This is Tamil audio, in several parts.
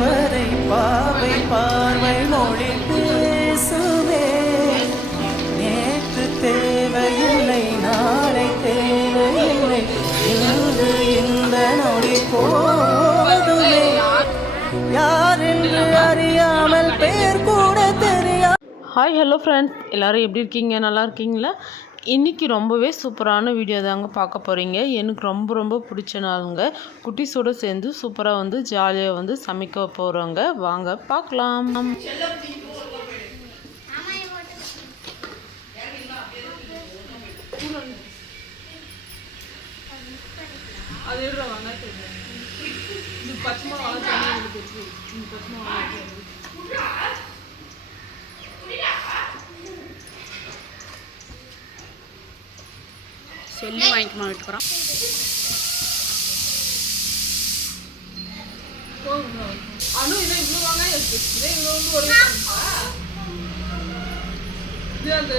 வரை பாவை பார்வை மொழி பேசுவே. நேற்று தேவையில்லை நாளை தேவையில்லை. இன்று இந்த நொடி போவதுமே. யார் என்று அறியாமல் பெயர் கூட தெரியா ஹாய் ஹலோ ஃப்ரெண்ட்ஸ் எல்லோரும் எப்படி இருக்கீங்க? நல்லா இருக்கீங்களா? இன்றைக்கி ரொம்பவே சூப்பரான வீடியோ தாங்க பார்க்க போகிறீங்க எனக்கு ரொம்ப ரொம்ப பிடிச்ச நாளுங்க. குட்டிஸோடு சேர்ந்து சூப்பராக வந்து ஜாலியாக வந்து சமைக்க போகிறோங்க வாங்க பார்க்கலாம். அது செல்லு வாங்கிக்கமா விட்டுக்கிறோம் அனு இதை இவ்வளோ வெங்காயம் இருக்கு இவ்வளோ வந்து ஒரு இது அந்த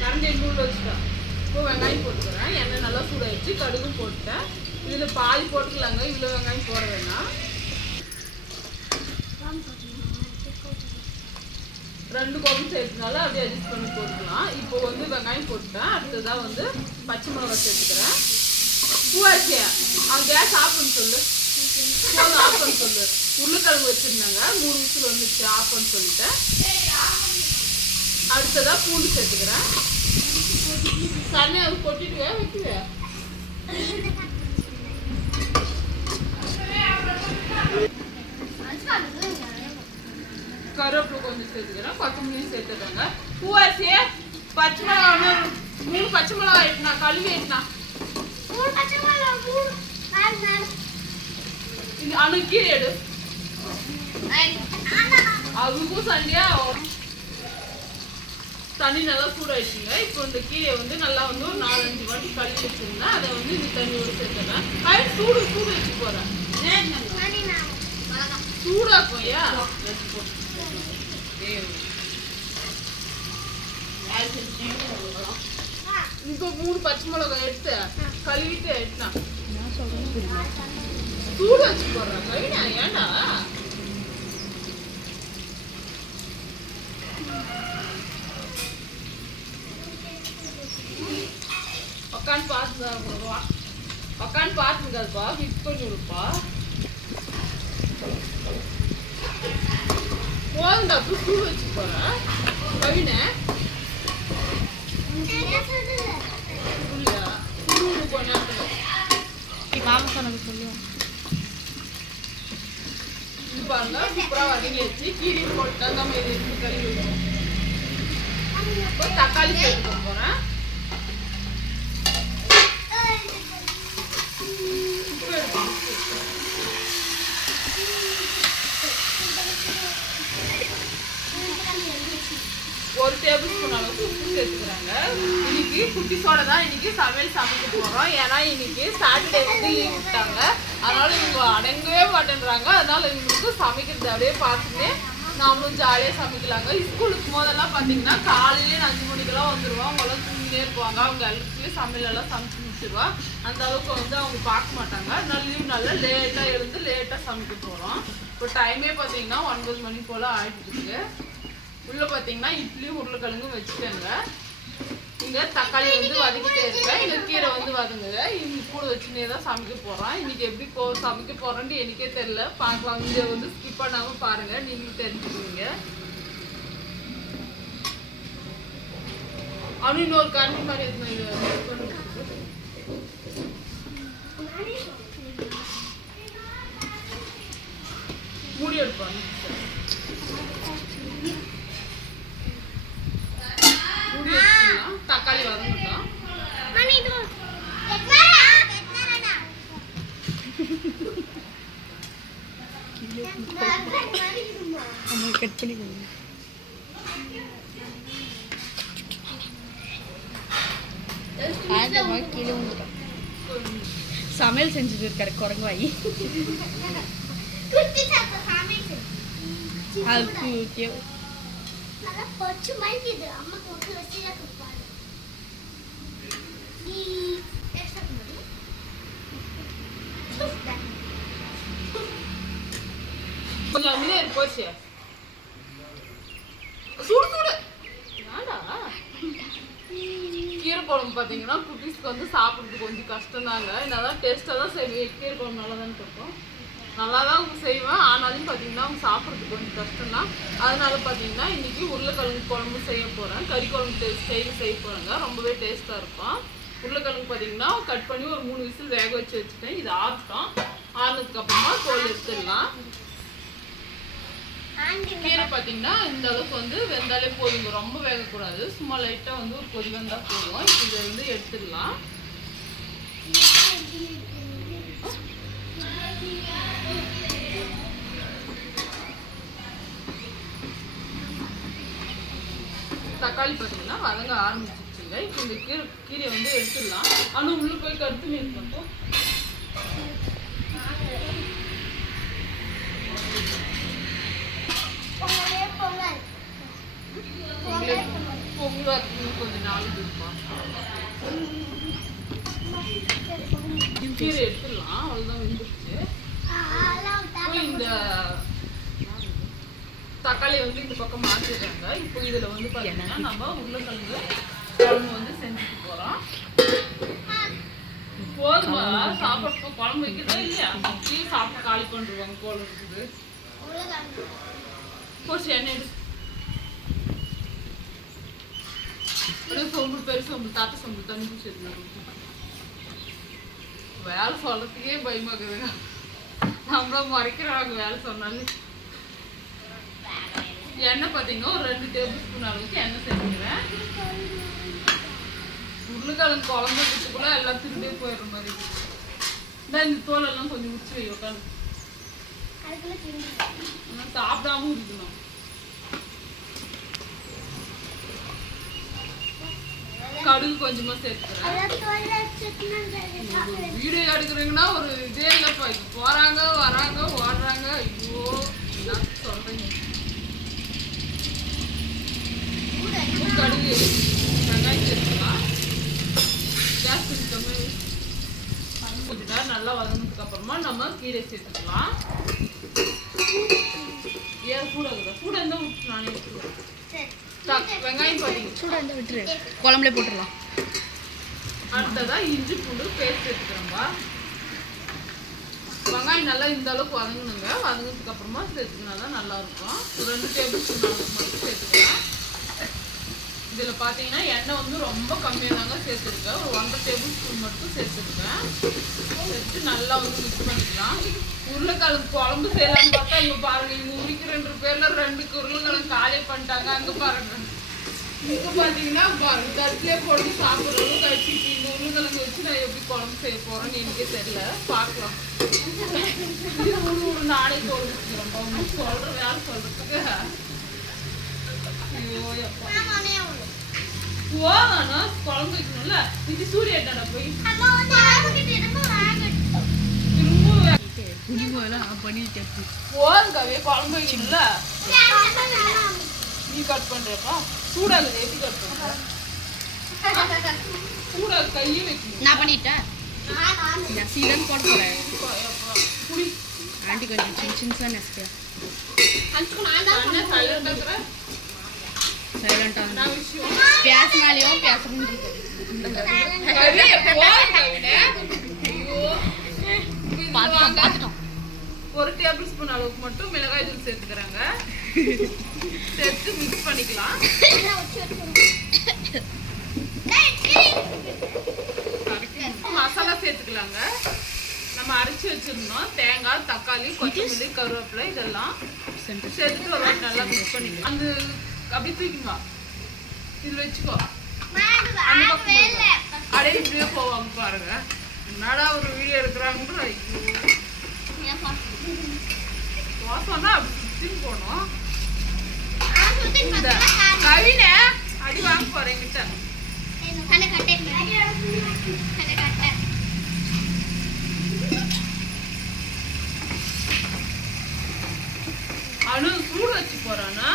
கரண்டி நூல் வச்சுட்டேன். இப்போ வெங்காயம் போட்டுக்கிறேன். எண்ணெய் நல்லா சூடாயிடுச்சு. கடுகு போட்டுட்டேன். இதில் பாதி போட்டுக்கலாங்க. இவ்வளோ வெங்காயம் போட வேணாம். ரெண்டு குழம்பு சேர்த்துனால அப்படியே அட்ஜஸ்ட் பண்ணி போட்டுக்கலாம். இப்போ வந்து வெங்காயம் போட்டுட்டேன். அடுத்ததாக வந்து பச்சை மிளகா சேர்த்துக்கிறேன். பூவாச்சியா அவன் கேஸ் ஆஃப் பண்ண சொல்லு. போதும் ஆஃப் பண்ண சொல்லு. உருளைக்கிழங்கு வச்சுருந்தாங்க. மூணு விசில் வந்துச்சு. ஆஃப் பண்ண சொல்லிட்டேன். அடுத்ததாக பூண்டு சேர்த்துக்கிறேன். தண்ணி கொட்டிட்டுவே வைக்குவே கருவேப்பிலை கொஞ்சம் சேர்த்துக்கிறேன். கொத்தமல்லி சேர்த்துக்கோங்க. பூவாசி பச்சை மிளகா மூணு பச்சை மிளகா கழுவி எட்டுனா இது அணு கீரை எடு. அதுக்கும் சண்டையா தண்ணி நல்லா சூடாயிடுச்சுங்க. இப்போ இந்த கீரையை வந்து நல்லா வந்து ஒரு நாலஞ்சு வாட்டி கழுவி வச்சிருந்தேன் அதை வந்து இந்த தண்ணியோட சேர்த்துறேன். அது சூடு சூடு வச்சு போறேன் சூடாக்கும் ஐயா இப்போ மூணு பச்சை மிளகாய் எடுத்து கழுவிட்டு எடுத்தான் சூடு வச்சு போடுறேன் ஏன்டா? உக்காந்து பார்த்து வா உக்காந்து பார்த்துங்கப்பா மிக்ஸ் பண்ணி விடுப்பா போதுண்டா சூடு வச்சு போறேன் கவினை புரியா சூடு கொஞ்ச நேரத்தில் மாமா சொன்னது சொல்லுவோம் இது பாருங்க சூப்பரா வதங்கியாச்சு கீரை போட்டு நம்ம இது எடுத்து கழுவி தக்காளி சேர்த்துக்க போறேன் உப்பு எடுத்து ஒரு டேபிள் ஸ்பூன் அளவுக்கு உப்பு சேர்த்துக்கிறாங்க இன்னைக்கு குட்டிஸோட தான் இன்னைக்கு சமையல் சமைக்க போறோம். ஏன்னா இன்னைக்கு சாட்டர்டே வந்து லீவ் விட்டாங்க. அதனால இவங்க அடங்கவே மாட்டேன்றாங்க. அதனால இவங்களுக்கு சமைக்கிறது அப்படியே பார்த்துட்டு நாமளும் ஜாலியாக சமைக்கலாங்க. ஸ்கூலுக்கு போதெல்லாம் பார்த்தீங்கன்னா காலையிலேயே அஞ்சு மணிக்கெல்லாம் வந்துடுவோம் அவங்களாம் தூங்கிட்டே இருப்பாங்க. அவங்க எல்லாத்துலேயும் சமையல் எல்லாம் சமைச்சு முடிச்சிருவா. அந்த அளவுக்கு வந்து அவங்க பார்க்க மாட்டாங்க. அதனால லீவ் நல்லா லேட்டாக எழுந்து லேட்டாக சமைக்க போகிறோம் இப்போ டைமே பார்த்தீங்கன்னா ஒன்பது மணி போல் ஆகிட்டு இருக்கு. உள்ளே பார்த்தீங்கன்னா இட்லி உருளைக்கிழங்கும் வச்சுக்கோங்க. இங்க தக்காளி வந்து வதக்கிட்டே இருக்கேன் இந்த கீரை வந்து வதங்குங்க. இன்னைக்கு கூட வச்சுனே தான் சமைக்க போகிறேன் இன்னைக்கு எப்படி போ சமைக்க போறோம்னு எனக்கே தெரில பார்க்கலாம். இங்கே வந்து ஸ்கிப் பண்ணாமல் பாருங்கள் நீங்களும் தெரிஞ்சுக்குவீங்க. அவனு இன்னொரு கண்ணி மாதிரி எதுவும் மூடி எடுப்பாங்க மூடி வச்சுக்கலாம் தக்காளி வதங்கட்டும் கட் பண்ணி கொடுங்க. ஆகமா கீழே வந்துட்டோம் சமையல் செஞ்சுட்டு இருக்காரு குரங்காயி அதுக்கு கொஞ்சம் இருக்கு போச்சு. சூடு சூடு. கீரை குழம்பு பார்த்தீங்கன்னா குட்டீஸ்க்கு வந்து சாப்பிட்றதுக்கு கொஞ்சம் கஷ்டம் தாங்க என்னதான் டேஸ்ட்டாக தான் செய்வேன். கீரை குழம்பு நல்லா தான் இருக்கும் நல்லா தான் செய்வேன். ஆனாலும் பார்த்தீங்கன்னா அவங்க சாப்பிட்றதுக்கு கொஞ்சம் கஷ்டம் தான் அதனால பார்த்தீங்கன்னா இன்னைக்கு உருளைக்கிழங்கு குழம்பு செய்ய போகிறேன் கறி குழம்பு டேஸ்ட் செய்து செய்ய போகிறேங்க ரொம்பவே டேஸ்ட்டாக இருக்கும். உருளைக்கிழங்கு பார்த்தீங்கன்னா கட் பண்ணி ஒரு மூணு விசில் வேக வச்சு வச்சுட்டேன். இது ஆறுட்டோம். ஆறுனதுக்கு அப்புறமா தோல் எடுத்துடலாம். கீரை பார்த்தீங்கன்னா இந்த அளவுக்கு வந்து வெந்தாலே போதுங்க. ரொம்ப வேகக்கூடாது. சும்மா லைட்டாக வந்து ஒரு கொதி வந்தால் போதும். இதை வந்து எடுத்துடலாம். தக்காளி பார்த்தீங்கன்னா வதங்க ஆரம்பிச்சிருச்சுங்க இப்போ இந்த கீரை கீரையை வந்து எடுத்துடலாம். ஆனால் உள்ளே போய் கருத்து மீன் மட்டும் பொங்கல் கொஞ்சம் நாள் இருப்பான் கீரை எடுத்துடலாம். அவ்வளோதான் வெந்துருச்சு அதெல்லாம் இப்போ இந்த தக்காளி வந்து இந்த பக்கம் மாற்றிடுறாங்க இப்போ இதில் வந்து பார்த்தீங்கன்னா நம்ம உருளைக்கிழங்கு குழம்பு வந்து செஞ்சுட்டு போகிறோம் போதுமா? சாப்பாடு குழம்பு வைக்கிறதா இல்லையா? சாப்பிட்டு காலி பண்ணிருவாங்க போல இருக்குது. போச்சு எண்ணெய் எடு. தாத்த தண்ணி வேலை சொல்றதுக்கே பயமாக்குதுங்க நம்மள மறைக்கிறாங்க வேலை சொன்னாலும் எண்ணெய் பார்த்தீங்கன்னா ஒரு ரெண்டு டேபிள் ஸ்பூன் அளவுக்கு எண்ணெய் சேர்த்துக்கிறேன் உருளைக்கிழங்கு குழம்பு வச்சுக்குள்ள எல்லாம் திரும்பி போயிடுற மாதிரி. இருக்குது. இந்த தோலெல்லாம் கொஞ்சம் உச்சி வை உட்காந்து சாப்பிடாம இருக்கணும் கடுகு கொஞ்சமா சேர்த்துக்கிறேன். வீடியோ எடுக்கிறீங்கன்னா ஒரு இதே இல்லப்பா இப்போ போறாங்க வராங்க ஓடுறாங்க. ஐயோ என்ன சொல்றீங்க இப்போ கடுகு வெங்காயம் சேர்த்துக்கலாம் கேஸ் கொஞ்சம் கம்மி நல்லா வதங்கினதுக்கு அப்புறமா நம்ம கீரை சேர்த்துக்கலாம் ஏன் கூட கூட இருந்தால் விட்டு நானே எடுத்துக்கிறேன் வெங்காயம் பார்த்தீங்க சூடாக இருந்தால் விட்டுரு குழம்புலே போட்டுடலாம். அடுத்ததா இஞ்சி பூண்டு பேஸ்ட் எடுத்துக்கிறோம்பா. வெங்காயம் நல்லா இந்த அளவுக்கு வதங்கணுங்க. வதங்கினதுக்கு அப்புறமா சேர்த்துக்கினா தான் நல்லா இருக்கும். ரெண்டு டேபிள் ஸ்பூன் அளவுக்கு மட்டும் சேர்த்துக்கலாம். இதில் பார்த்தீங்கன்னா எண்ணெய் வந்து ரொம்ப கம்மியாக தாங்க சேர்த்துருக்கேன். ஒரு ஒன்றரை டேபிள் ஸ்பூன் மட்டும் சேர்த்துருக்கேன். சேர்த்து நல்லா வந்து மிக்ஸ் பண்ணிக்கலாம். உருளைக்கிழங்கு குழம்பு செய்யலாம்னு பார்த்தா இங்கே பாருங்க இங்கே உரிக்க ரெண்டு பேர்ல ரெண்டு உருளைக்கிழங்கு காலியே பண்ணிட்டாங்க. அங்கே பாருங்க. இங்கே பாத்தீங்கன்னா பாருங்க தட்டிலே போட்டு சாப்பிடுறது கழிச்சிட்டு இந்த உருளைக்கிழங்கு வச்சு நான் எப்படி குழம்பு செய்ய போறேன்னு எனக்கே தெரியல. பார்க்கலாம். ஒரு ஒரு நாளே ரொம்ப உங்களுக்கு சொல்கிற வேலை சொல்றதுக்கு. போதானா குழம்பு வைக்கணும்ல? இது சூரியட்டான போய்? போதுங்கவே குழம்பு வைக்கணும்ல? நீ கட் பண்றப்பா. சூடாகுது எப்படி கட் பண்ற சூடாக கையை வைக்கணும். நான் பண்ணிட்டேன். நான் நசி தான் போட போகிறேன் அப்பா, அப்பா. புடி ஆண்டி கொஞ்சம் சின்ன நெசிக்கிறேன் விஷயம் பேசினாலையும் ஒரு டேபிள் ஸ்பூன் அளவுக்கு மட்டும் மிளகாய் தூள் சேர்த்துக்கிறாங்க சேர்த்து மிக்ஸ் பண்ணிக்கலாம் மசாலா சேர்த்துக்கலாங்க நம்ம அரைச்சி வச்சிருந்தோம் தேங்காய் தக்காளி கொத்தமல்லி கருவேப்பிலை இதெல்லாம் சேர்த்துட்டு ஒரு நல்லா மிக்ஸ் பண்ணிக்கலாம் அந்த அப்படியே தூக்கிமா இதில் வச்சுக்கோ. அப்படியே இப்படியே போவாங்க பாருங்க. என்னடா ஒரு வீடியோ எடுக்கிறாங்கன்ற தோசைன்னா அப்படி சுற்றி போகணும். இந்த கவின அடி வாங்க போறேன் என்கிட்ட. அணு சூடு வச்சு போறானா?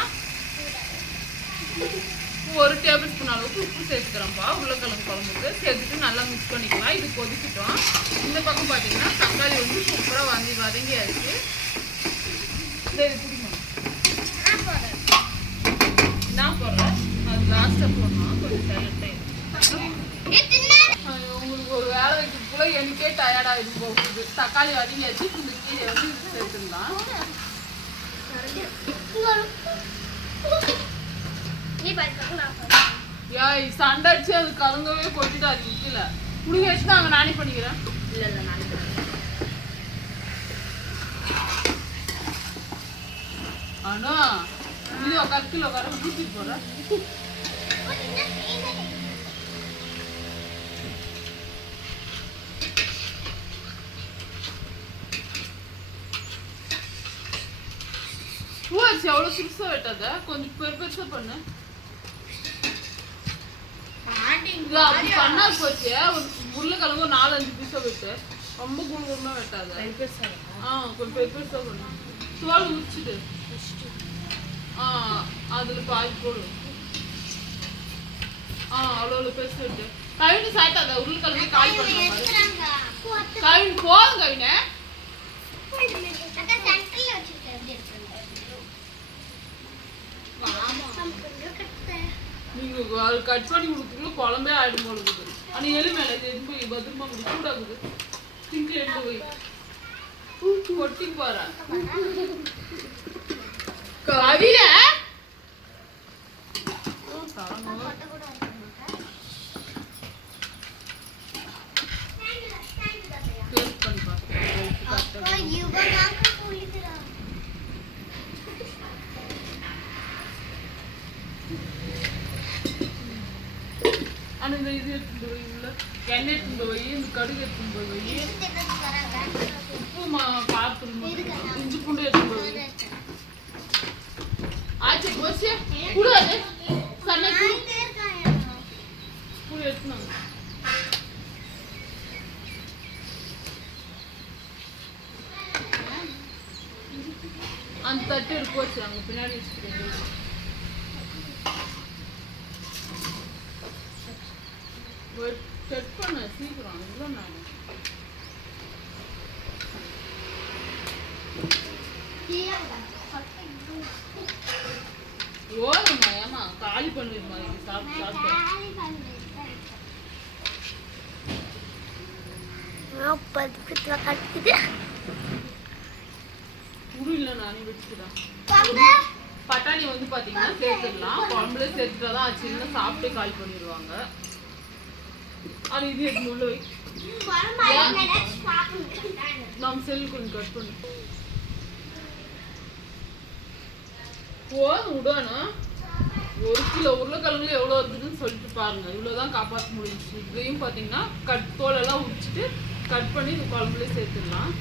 ஒரு டேபிள் ஸ்பூன் அளவுக்கு உப்பு சேர்த்துக்கிறோம்ப்பா உருளைக்கிழங்கு குழம்புக்கு சேர்த்துட்டு நல்லா மிக்ஸ் பண்ணிக்கலாம். இது கொதிக்கிட்டோம். இந்த பக்கம் பார்த்தீங்கன்னா தக்காளி வந்து சூப்பராக வதங்கி வதங்கியாச்சு. சரி குடிங்க. நான் போடுறேன். அது லாஸ்ட்டாக போடணும். கொஞ்சம் சைலண்டாக உங்களுக்கு ஒரு வேலை வைக்கிறதுக்குள்ள எனக்கே டயர்ட் ஆகிட்டு போகுது தக்காளி வதங்கியாச்சு. இந்த கீரை வந்து சேர்த்துடலாம் நீ பார்த்து நான் பார்த்து ஏய் சண்டை அடிச்சு அது கலங்கவே கொட்டிட்டு அது நிற்கல முடிங்க வச்சு அங்கே நானே பண்ணிக்கிறேன் இல்லை இல்லை நான் ஆனா இது கற்கில் உட்கார ஊற்றிட்டு போகிறேன் பூ அரிசி அவ்வளோ சிறுசாக வெட்டாத கொஞ்சம் பெரு பெருசாக பண்ணு அப்படி பண்ணா போச்சு. ஒரு உருளைக்கிழங்கு ஒரு நாலஞ்சு பீஸாக வெட்டு ரொம்ப குழுகுமா வெட்டாத. ஆ கொஞ்சம் பெரு பெருசாக பண்ணு. தோல் உரிச்சிட்டு ஆ அதில் பாதி போடு. ஆ அவ்வளோ பெருசு வெட்டு கவினு சாய்த்தாத உருளைக்கிழங்கு காய் பண்ணுற மாதிரி கவின் போதும் கவினே. அது கட் பண்ணி கொடுத்துக்குள்ள குழம்பே ஆயிடும் போல இருக்குது. ஆனா எலி மேல இது எதுவும் போய் பத்திரமா சூடாகுது சிங்கிள் எடுத்து போய் கொட்டி பாரு. கவிர டேஸ்ட் பண்ணி ஆனா இந்த இது எடுத்துட்டு போய் உள்ள எண்ணெய் எடுத்துட்டு போய் இந்த கடுகு எடுத்துட்டு போய் உப்பு மா பார்த்து இஞ்சி பூண்டு எடுத்துட்டு போய் ஆச்சு போச்சு கூடாது சன்ன கூட எடுத்துனாங்க அந்த தட்டு எடுத்து போச்சு அங்க பின்னாடி வச்சுட்டு செட் பண்ண சீக்கிரம் இவ்வளோ நான் ஓரம்மா ஏமா காலி பண்ணிருமா இது சாப்பிட்டு சாப்பிட்டு குடு இல்லை நானே வச்சுக்கிறேன் பட்டாணி வந்து பாத்தீங்கன்னா சேர்த்துடலாம். குழம்புல சேர்த்துட்டா தான் ஆச்சு இல்லை சாப்பிட்டே காலி பண்ணிடுவாங்க. அது இது எடுத்து நாம் செல் கொஞ்சம் கட் பண்ணு போதும் விடணும் ஒரு கிலோ உருளைக்கிழங்குல எவ்வளோ இருக்குதுன்னு சொல்லிட்டு பாருங்க இவ்வளோதான் காப்பாற்ற முடிஞ்சுச்சு இதையும் பார்த்தீங்கன்னா கட் தோலெல்லாம் உரிச்சிட்டு கட் பண்ணி இந்த குழம்புலேயே சேர்த்துடலாம்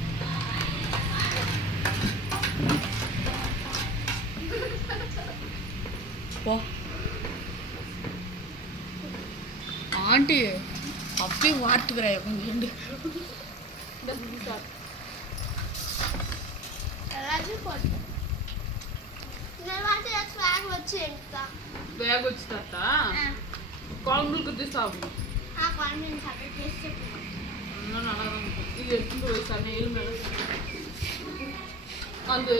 ஆண்டி அப்படியே வாட்டுக்கிறேன் கொஞ்சம் வேக வச்சு தாத்தா? குழம்புக்கு ஊத்தி சாப்பிடும் நல்லா தான் இருக்கும். இது எடுத்துட்டு போய் சமையல் மேலே அந்த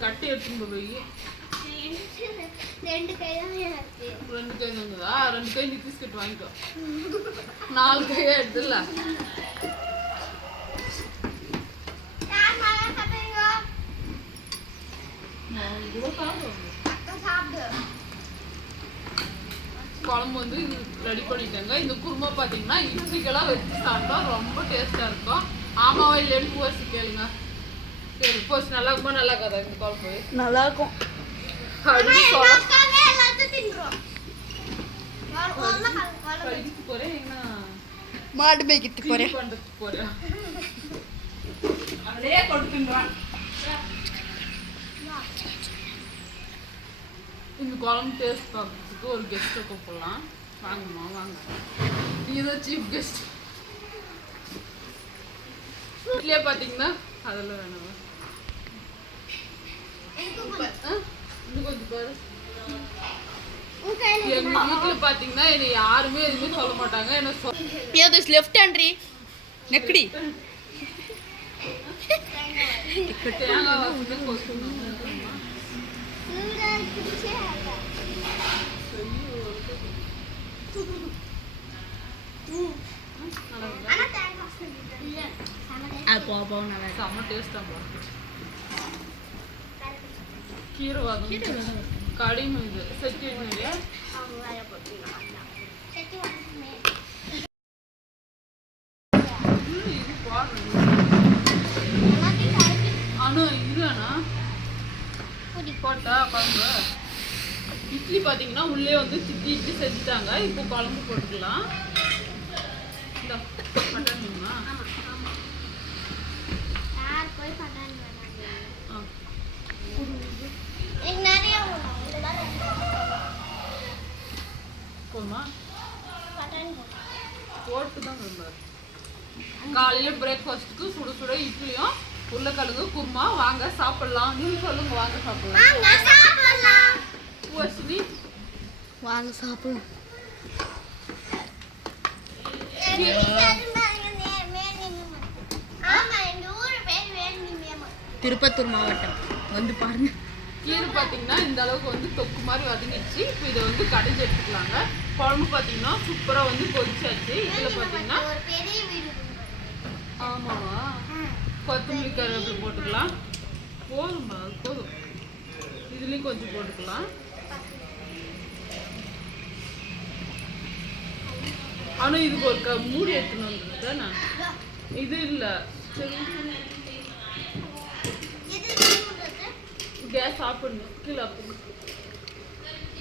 கட்டை எடுத்துட்டு போய் ரெண்டு கை தான் எனக்கு ரெண்டு கை இருந்ததா ரெண்டு கை நித்திஸ் கட் வாங்கிக்கோ. நாலு கையா எடுத்துல குழம்பு வந்து இது ரெடி பண்ணிட்டாங்க. இந்த குருமா பார்த்தீங்கன்னா இட்லிக்கெல்லாம் வச்சு சாப்பிட்டா ரொம்ப டேஸ்ட்டாக இருக்கும். ஆமாவா இல்லைன்னு போசி கேளுங்க. சரி போசி நல்லா இருக்குமா? நல்லா இருக்காதா இந்த குழம்பு? நல்லா இருக்கும். அப்படின்னு மாடு மேய்க்கிறதுக்கு போறேன். அவளே கொடுத்துன்றான் இந்த குழம்பு டேஸ்ட் பார்க்கறதுக்கு ஒரு கெஸ்ட்டை கூப்பிடலாம். வாங்கம்மா வாங்க. நீ தான் சீஃப் கெஸ்ட் வீட்லயே பார்த்தீங்கன்னா அதெல்லாம் வேணாம். இன்னும் கொஞ்சம் பாரு. எங்க வீட்டுல பாத்தீங்கன்னா என்னை யாருமே எதுவுமே சொல்ல மாட்டாங்க. என்ன சொல் ஏதோ லெஃப்ட் ஹேண்ட்ரி நெக்கடி. செம்ம டேஸ்டாக கீரை வதம். எல்லாத்தையும் கலக்கி அனு இது அண்ணா குடி போட்டா குழம்பு இட்லி பார்த்தீங்கன்னா உள்ளே வந்து சித்தி இட்லி செஞ்சுட்டாங்க. இப்போ குழம்பு போட்டுக்கலாம். இந்த மட்டன் வேணுமா? யார் போய் பட்டாணி வேணாங்க ஆ எனக்கு நிறைய வேணும் இதெல்லாம் ரெண்டு போட்டு போட்டு தான் விரும்புகிறேன் காலையில் பிரேக்ஃபாஸ்ட்டுக்கு சுட சுட இட்லியும் உருளைக்கிழங்கு குருமா வாங்க சாப்பிடலாம். நீங்க சொல்லுங்க வாங்க சாப்பிடலாம். வாங்க சாப்பிடலாம். வசதி வாங்க சாப்பிடும் ஆமா எங்க ஊரு பேர் வேணுமே திருப்பத்தூர் மாவட்டம். வந்து பாருங்க. கீரை பார்த்தீங்கன்னா இந்த அளவுக்கு வந்து தொக்கு மாதிரி வதங்கிடுச்சு. இப்போ இதை வந்து கடைஞ்சி எடுத்துக்கலாங்க. குழம்பு பார்த்தீங்கன்னா சூப்பராக வந்து கொதிச்சாச்சு. இதில் பார்த்தீங்கன்னா. ஆமாவா? கொத்தமல்லி கருவேப்பிலை போட்டுக்கலாம். போதும்பா அது போதும். இதுலேயும் கொஞ்சம் போட்டுக்கலாம். ஆனால் இதுக்கு ஒரு க மூடி எடுத்துன்னு வந்துருக்கு தானே? இது இல்லை. சரி. கேஸ் ஆஃப் பண்ணு. கீழே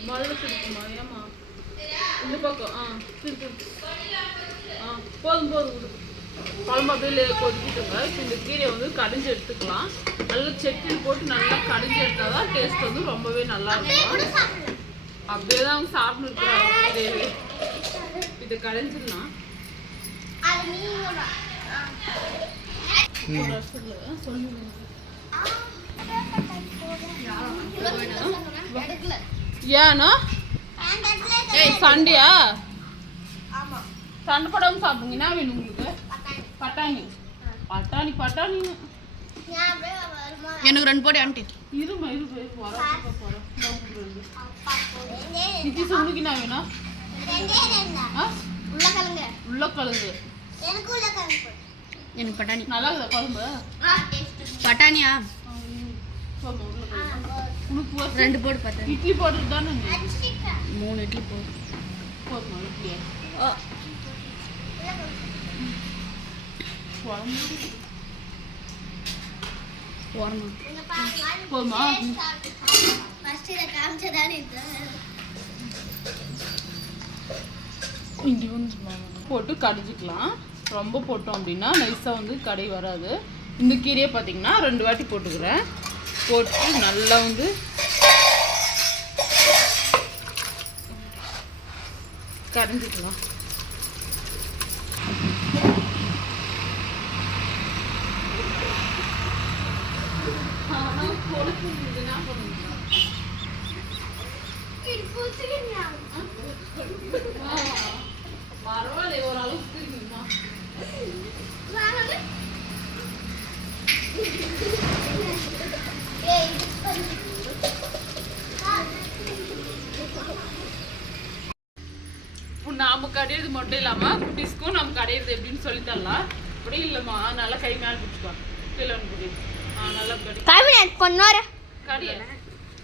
மழை பிடிக்குமா ஏமா இந்த பக்கம் ஆ ஆ போதும் போதும் குழம்பு அப்படியே கொதிக்கிட்டுங்க இந்த கீரையை வந்து கடைஞ்சி எடுத்துக்கலாம். நல்லா செட்டில் போட்டு நல்லா கடைஞ்சி எடுத்தால் தான் டேஸ்ட் வந்து ரொம்பவே நல்லா இருக்கும். அப்படியே தான் அவங்க சாப்பிட்டு இருக்கிறாங்க இதை கடைஞ்சிடலாம். ஏன்னா? ஏய் சண்டையா? ஆமா. சண்டை போடாமல் சாப்பிடுங்க. என்ன வேணும் உங்களுக்கு? பட்டாணி. பட்டாணி. பட்டாணி பட்டாணி. நான் அப்படியே வருமா? எனக்கு ரெண்டு போடி ஆண்டி. இருமா இருமா இருமா. நித்திஷ் உனக்கு என்ன வேணும்? உருளைக்கிழங்கு. உருளைக்கிழங்கு. எனக்கு உருளைக்கிழங்கு போடு. எனக்கு பட்டாணி. நல்லா இருக்குதா குழம்பு. பட்டாணியா. உனக்கு ரெண்டு போடு பட்டாணி இட்லி போடுறது தானே. மூணு இட்லி போடு போதுமா? இட்லியா? போதுமா? இங்கே வந்து போட்டு கடைஞ்சிக்கலாம் ரொம்ப போட்டோம் அப்படின்னா நைஸாக வந்து கடை வராது. இந்த கீரையை பார்த்தீங்கன்னா ரெண்டு வாட்டி போட்டுக்கிறேன். போட்டு நல்லா வந்து பூச்சிக்கிங்க. பரவாயில்ல ஓரளவுக்கு இருக்குமா மட்டும் இல்லாமல் குட்டீஸ்க்கும் நம்ம கடையிறது எப்படின்னு சொல்லி தரலாம். அப்படி இல்லைம்மா. நல்லா கை மேலே பிடிச்சிக்கோ. கீழே குடி. ஆ நல்லா கடி. கடிய.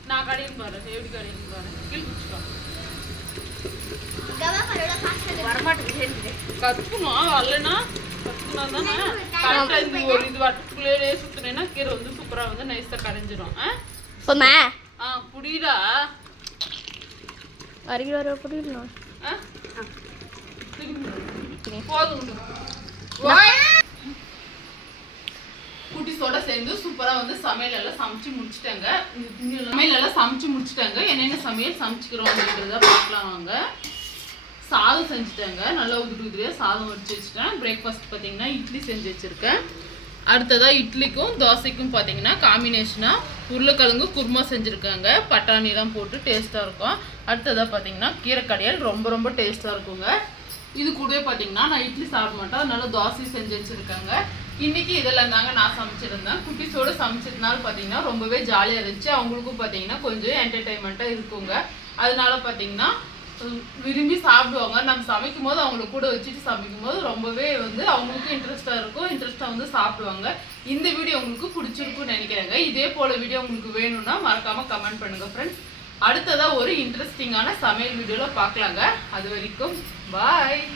நான் கடையில் பாரு. எப்படி கடையில் பாரு. கீழே பிடிச்சிக்கோ. கவாக்கரோட பாஸ்டர் வரமாட்டேங்குது. கற்றுக்கணும் வரலன்னா கற்றுனா தானே? கரெக்டாக இந்த ஒரு இது வட்டத்துக்குள்ளேயே சுற்றுனேன்னா கீரை வந்து சூப்பராக வந்து நைஸாக கரைஞ்சிரும். ஆ? ஆ புரியுதா? அருகில் வர புரியணும் ஆ. குட்டீஸோட சேர்ந்து சூப்பரா வந்து சமையல் எல்லாம் சமைச்சு முடிச்சிட்டாங்க சமையல் எல்லாம் சமைச்சு முடிச்சிட்டாங்க என்னென்ன சமையல் சமைச்சுக்கிறோம் அப்படின்றத பார்க்கலாம் வாங்க சாதம் செஞ்சுட்டாங்க நல்லா உதிரி உதிரியா சாதம் வடிச்சு வச்சுட்டேன் பிரேக்ஃபாஸ்ட் பார்த்தீங்கன்னா இட்லி செஞ்சு வச்சிருக்கேன் அடுத்ததா இட்லிக்கும் தோசைக்கும் பார்த்தீங்கன்னா காம்பினேஷனாக உருளைக்கிழங்கு குருமா செஞ்சுருக்காங்க பட்டாணிலாம் போட்டு டேஸ்ட்டாக இருக்கும் அடுத்ததாக பார்த்தீங்கன்னா கீரைக்கடையல் ரொம்ப ரொம்ப டேஸ்ட்டாக இருக்குங்க இது கூடவே பார்த்தீங்கன்னா நான் இட்லி சாப்பிட மாட்டேன். அதனால தோசை செஞ்சு வச்சுருக்காங்க. இன்னைக்கு இதெல்லாம் தாங்க நான் சமைச்சிருந்தேன். குட்டிஸோட சமைச்சதுனால பார்த்தீங்கன்னா ரொம்பவே ஜாலியாக இருந்துச்சு. அவங்களுக்கும் பார்த்தீங்கன்னா கொஞ்சம் என்டர்டைன்மெண்ட்டாக இருக்குங்க. அதனால பார்த்தீங்கன்னா விரும்பி சாப்பிடுவாங்க. நம்ம சமைக்கும் போது அவங்கள கூட வச்சுட்டு சமைக்கும் போது ரொம்பவே வந்து அவங்களுக்கும் இன்ட்ரெஸ்டாக இருக்கும். இன்ட்ரெஸ்டாக வந்து சாப்பிடுவாங்க. இந்த வீடியோ உங்களுக்கு பிடிச்சிருக்கும்னு நினைக்கிறாங்க. இதே போல வீடியோ உங்களுக்கு வேணும்னா மறக்காம கமெண்ட் பண்ணுங்க ஃப்ரெண்ட்ஸ் அடுத்ததாக ஒரு இன்ட்ரெஸ்டிங்கான சமையல் வீடியோவில் பார்க்கலாங்க. அது வரைக்கும் பாய்